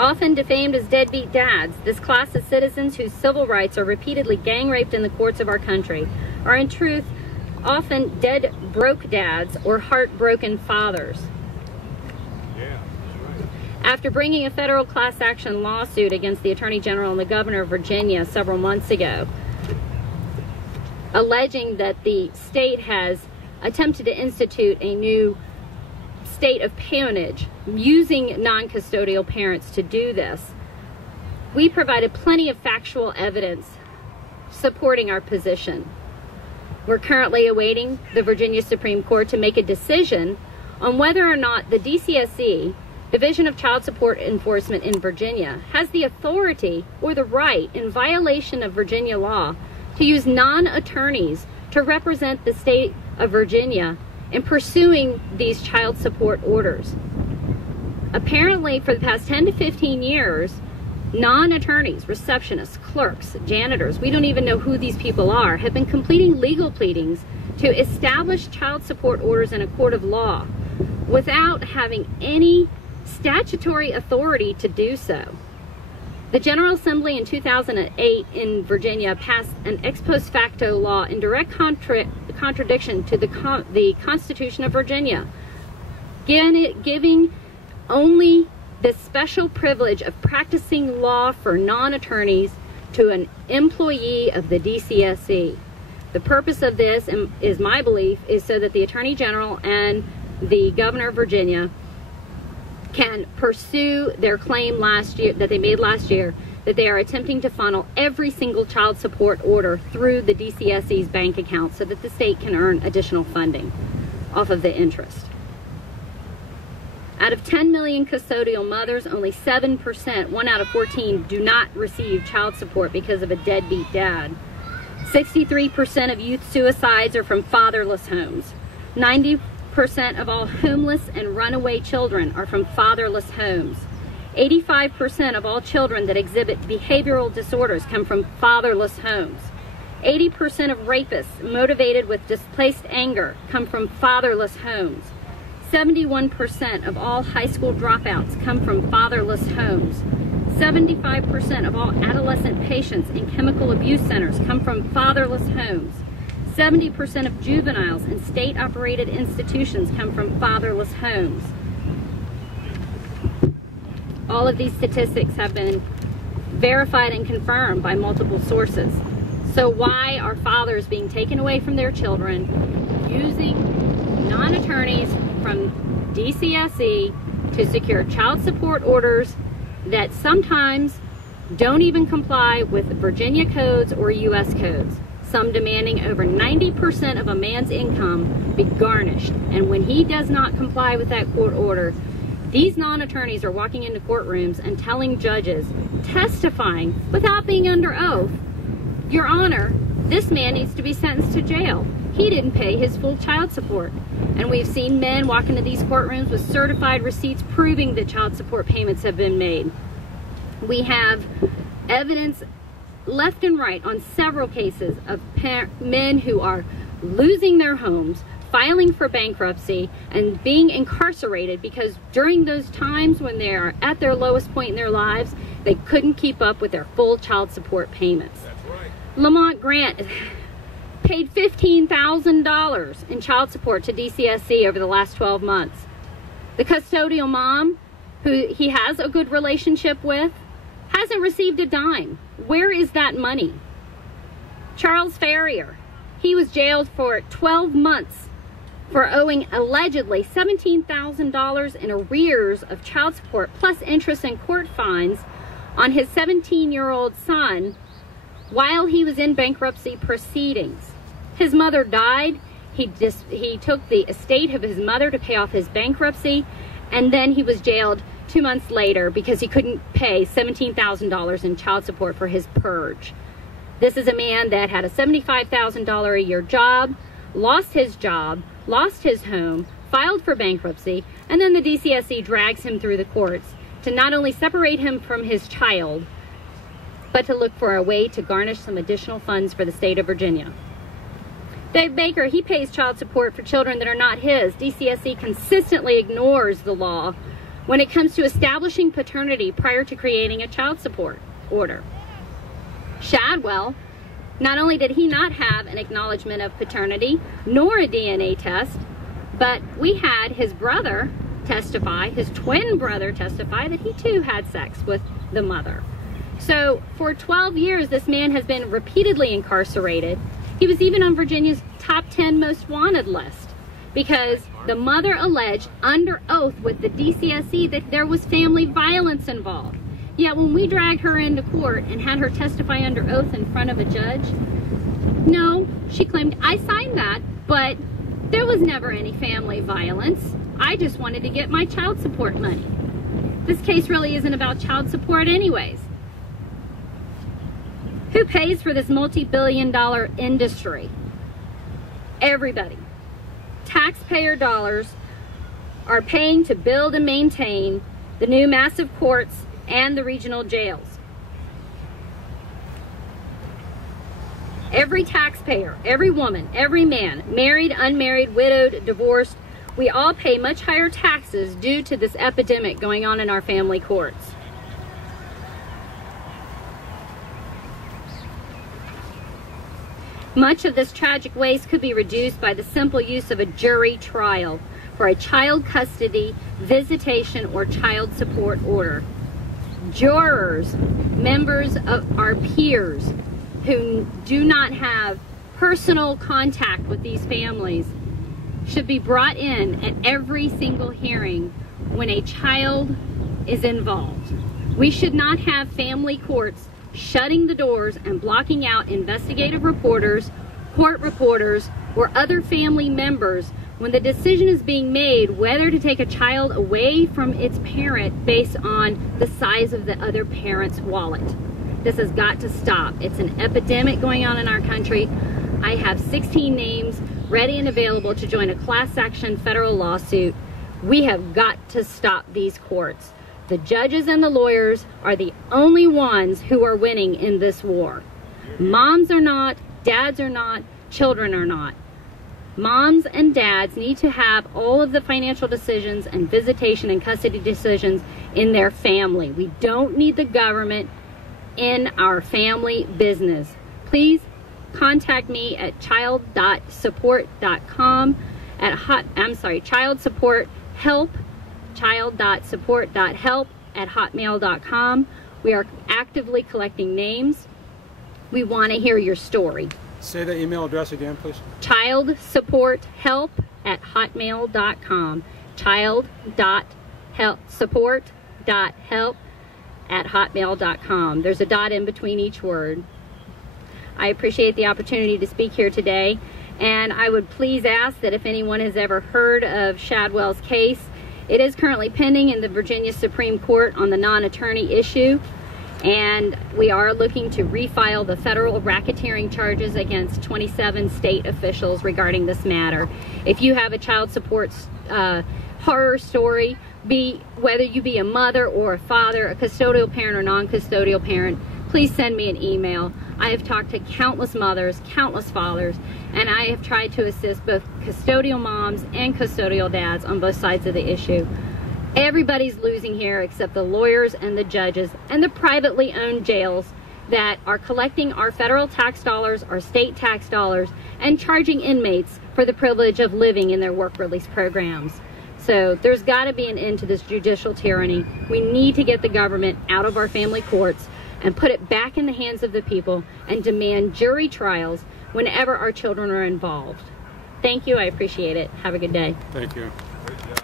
Often defamed as deadbeat dads, this class of citizens whose civil rights are repeatedly gang raped in the courts of our country are in truth often dead broke dads or heartbroken fathers. After bringing a federal class action lawsuit against the Attorney General and the Governor of Virginia several months ago, alleging that the state has attempted to institute a new state of parentage, using non-custodial parents to do this, we provided plenty of factual evidence supporting our position. We're currently awaiting the Virginia Supreme Court to make a decision on whether or not the DCSE, Division of Child Support Enforcement in Virginia, has the authority or the right, in violation of Virginia law, to use non-attorneys to represent the state of Virginia in pursuing these child support orders. Apparently, for the past 10 to 15 years, non-attorneys, receptionists, clerks, janitors, we don't even know who these people are, have been completing legal pleadings to establish child support orders in a court of law without having any statutory authority to do so. The General Assembly in 2008 in Virginia passed an ex post facto law in direct contradiction to the Constitution of Virginia, giving only the special privilege of practicing law for non-attorneys to an employee of the DCSE. The purpose of this, is my belief, is so that the Attorney General and the Governor of Virginia can pursue their claim that they made last year, that they are attempting to funnel every single child support order through the DCSE's bank account so that the state can earn additional funding off of the interest. Out of 10 million custodial mothers, only 7%, 1 out of 14, do not receive child support because of a deadbeat dad. 63% of youth suicides are from fatherless homes. 90% of all homeless and runaway children are from fatherless homes. 85% of all children that exhibit behavioral disorders come from fatherless homes. 80% of rapists motivated with displaced anger come from fatherless homes. 71% of all high school dropouts come from fatherless homes. 75% of all adolescent patients in chemical abuse centers come from fatherless homes. 70% of juveniles in state-operated institutions come from fatherless homes. All of these statistics have been verified and confirmed by multiple sources. So why are fathers being taken away from their children using non-attorneys from DCSE to secure child support orders that sometimes don't even comply with Virginia codes or U.S. codes? Some demanding over 90% of a man's income be garnished. And when he does not comply with that court order, these non-attorneys are walking into courtrooms and telling judges, testifying without being under oath, Your Honor, this man needs to be sentenced to jail. He didn't pay his full child support. And we've seen men walk into these courtrooms with certified receipts proving that child support payments have been made. We have evidence left and right on several cases of men who are losing their homes, filing for bankruptcy, and being incarcerated because during those times when they are at their lowest point in their lives, they couldn't keep up with their full child support payments. That's right. Lamont Grant paid $15,000 in child support to DCSE over the last 12 months. The custodial mom, who he has a good relationship with, hasn't received a dime. Where is that money? Charles Ferrier, he was jailed for 12 months for owing allegedly $17,000 in arrears of child support plus interest and court fines on his 17-year-old son while he was in bankruptcy proceedings. His mother died. He took the estate of his mother to pay off his bankruptcy, and then he was jailed 2 months later because he couldn't pay $17,000 in child support for his purge. This is a man that had a $75,000 a year job, lost his job, lost his home, filed for bankruptcy, and then the DCSE drags him through the courts to not only separate him from his child, but to look for a way to garnish some additional funds for the state of Virginia. Dave Baker, he pays child support for children that are not his. DCSE consistently ignores the law when it comes to establishing paternity prior to creating a child support order. Shadwell, not only did he not have an acknowledgement of paternity, nor a DNA test, but we had his brother testify, his twin brother testify, that he too had sex with the mother. So for 12 years, this man has been repeatedly incarcerated. He was even on Virginia's top 10 most wanted list because the mother alleged under oath with the DCSC that there was family violence involved. Yet when we dragged her into court and had her testify under oath in front of a judge, no, she claimed, I signed that, but there was never any family violence. I just wanted to get my child support money. This case really isn't about child support anyways. Who pays for this multi-billion-dollar industry? Everybody. Taxpayer dollars are paying to build and maintain the new massive courts and the regional jails. Every taxpayer, every woman, every man, married, unmarried, widowed, divorced, we all pay much higher taxes due to this epidemic going on in our family courts. Much of this tragic waste could be reduced by the simple use of a jury trial for a child custody, visitation, or child support order. Jurors, members of our peers who do not have personal contact with these families, should be brought in at every single hearing when a child is involved. We should not have family courts shutting the doors and blocking out investigative reporters, court reporters, or other family members when the decision is being made whether to take a child away from its parent based on the size of the other parent's wallet. This has got to stop. It's an epidemic going on in our country. I have 16 names ready and available to join a class action federal lawsuit. We have got to stop these courts. The judges and the lawyers are the only ones who are winning in this war. Moms are not, dads are not, children are not. Moms and dads need to have all of the financial decisions and visitation and custody decisions in their family. We don't need the government in our family business. Please contact me at child.support.com child.support.help@hotmail.com. We are actively collecting names. We want to hear your story. Say the email address again, please. child.support.help@hotmail.com. child.support.help@hotmail.com. There's a dot in between each word. I appreciate the opportunity to speak here today, and I would please ask that if anyone has ever heard of Shadwell's case, it is currently pending in the Virginia Supreme Court on the non-attorney issue, and we are looking to refile the federal racketeering charges against 27 state officials regarding this matter. If you have a child support horror story, whether you be a mother or a father, a custodial parent or non-custodial parent, please send me an email. I have talked to countless mothers, countless fathers, and I have tried to assist both custodial moms and custodial dads on both sides of the issue. Everybody's losing here except the lawyers and the judges and the privately owned jails that are collecting our federal tax dollars, our state tax dollars, and charging inmates for the privilege of living in their work release programs. So there's got to be an end to this judicial tyranny. We need to get the government out of our family courts and put it back in the hands of the people and demand jury trials whenever our children are involved. Thank you. I appreciate it. Have a good day. Thank you. Good job.